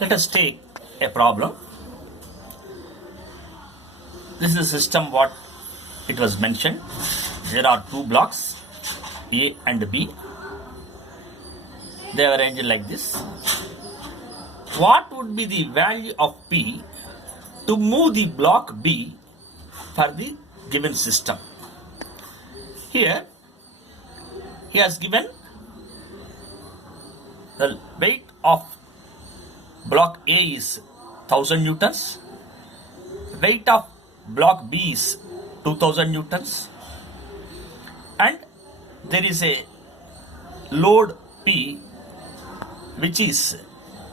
Let us take a problem. This is a system what it was mentioned. There are two blocks, A and B. They are arranged like this. What would be the value of P to move the block B for the given system? Here, he has given the weight of block A is 1000 newtons, weight of block B is 2000 newtons, and there is a load P which is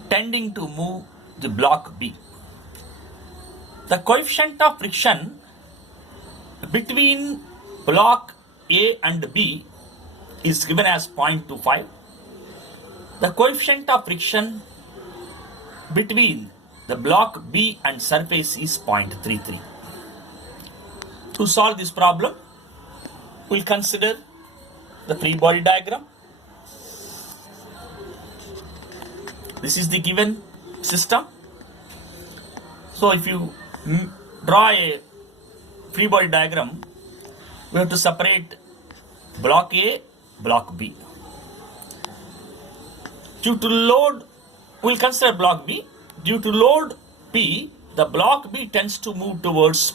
tending to move the block B. The coefficient of friction between block A and B is given as 0.25. The coefficient of friction between the block B and surface is 0.33. To solve this problem, we'll consider the free body diagram. This is the given system. So if you draw a free body diagram, we have to separate block A, block B. Due to load, we'll consider block B. Due to load P, the block B tends to move towards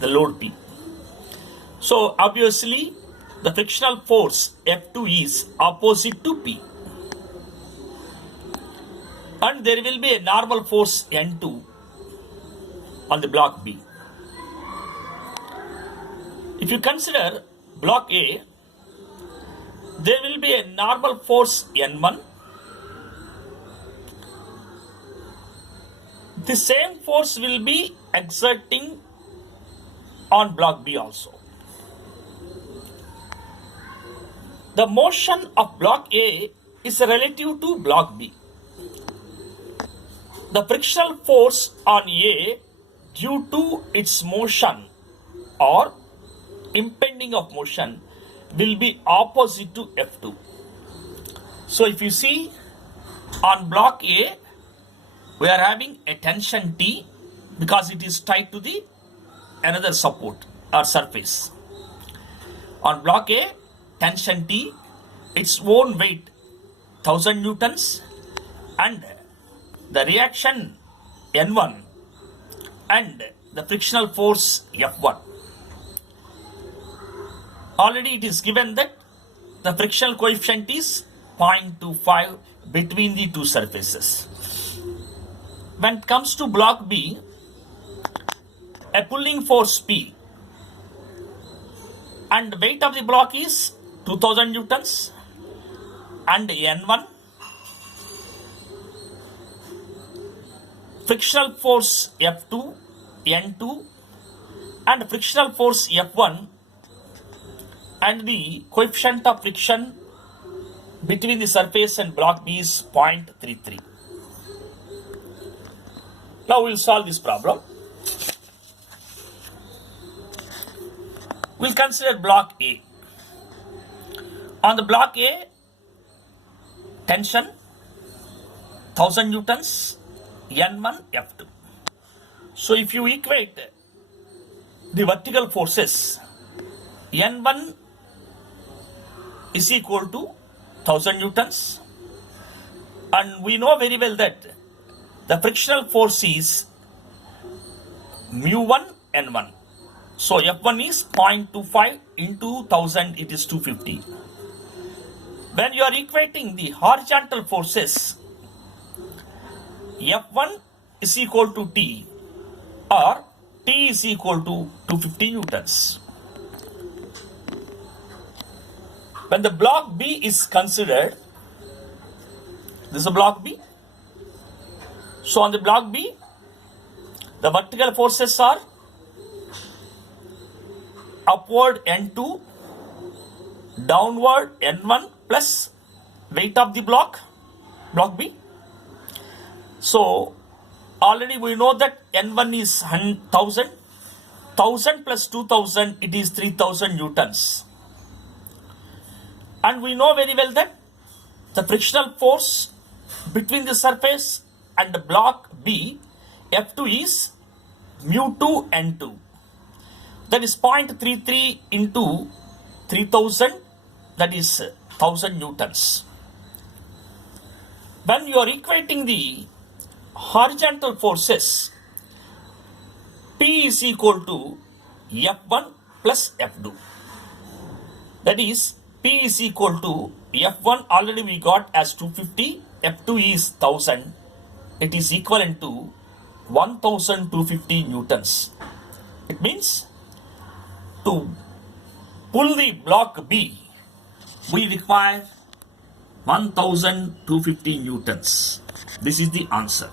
the load P. So obviously, the frictional force F2 is opposite to P. And there will be a normal force N2 on the block B. If you consider block A, there will be a normal force N1. The same force will be exerting on block B also. The motion of block A is relative to block B. The frictional force on A due to its motion or impending of motion will be opposite to F2. So if you see on block A, we are having a tension T because it is tied to the another support or surface. On block A, tension T, its own weight 1000 newtons and the reaction N1 and the frictional force F1. Already it is given that the frictional coefficient is 0.25 between the two surfaces. When it comes to block B, a pulling force P and the weight of the block is 2000 newtons and N1. Frictional force F2, N2 and frictional force F1 and the coefficient of friction between the surface and block B is 0.33. Now we'll solve this problem. We'll consider block A. On the block A, tension 1000 newtons, N1, F2. So if you equate the vertical forces, N1 is equal to 1000 newtons, and we know very well that the frictional force is mu1 N1. So F1 is 0.25 into 1000, it is 250. When you are equating the horizontal forces, F1 is equal to T or T is equal to 250 newtons. When the block B is considered, this is a block B. So on the block B, the vertical forces are upward N2, downward N1 plus weight of the block B. So already we know that N1 is 1000, 1000 plus 2000, it is 3000 newtons. And we know very well that the frictional force between the surface and block B, F2 is mu2 N2. That is 0.33 into 3000, that is 1000 newtons. When you are equating the horizontal forces, P is equal to F1 plus F2. That is, P is equal to F1 already we got as 250, F2 is 1000. It is equivalent to 1250 newtons. It means to pull the block B, we require 1250 newtons. This is the answer.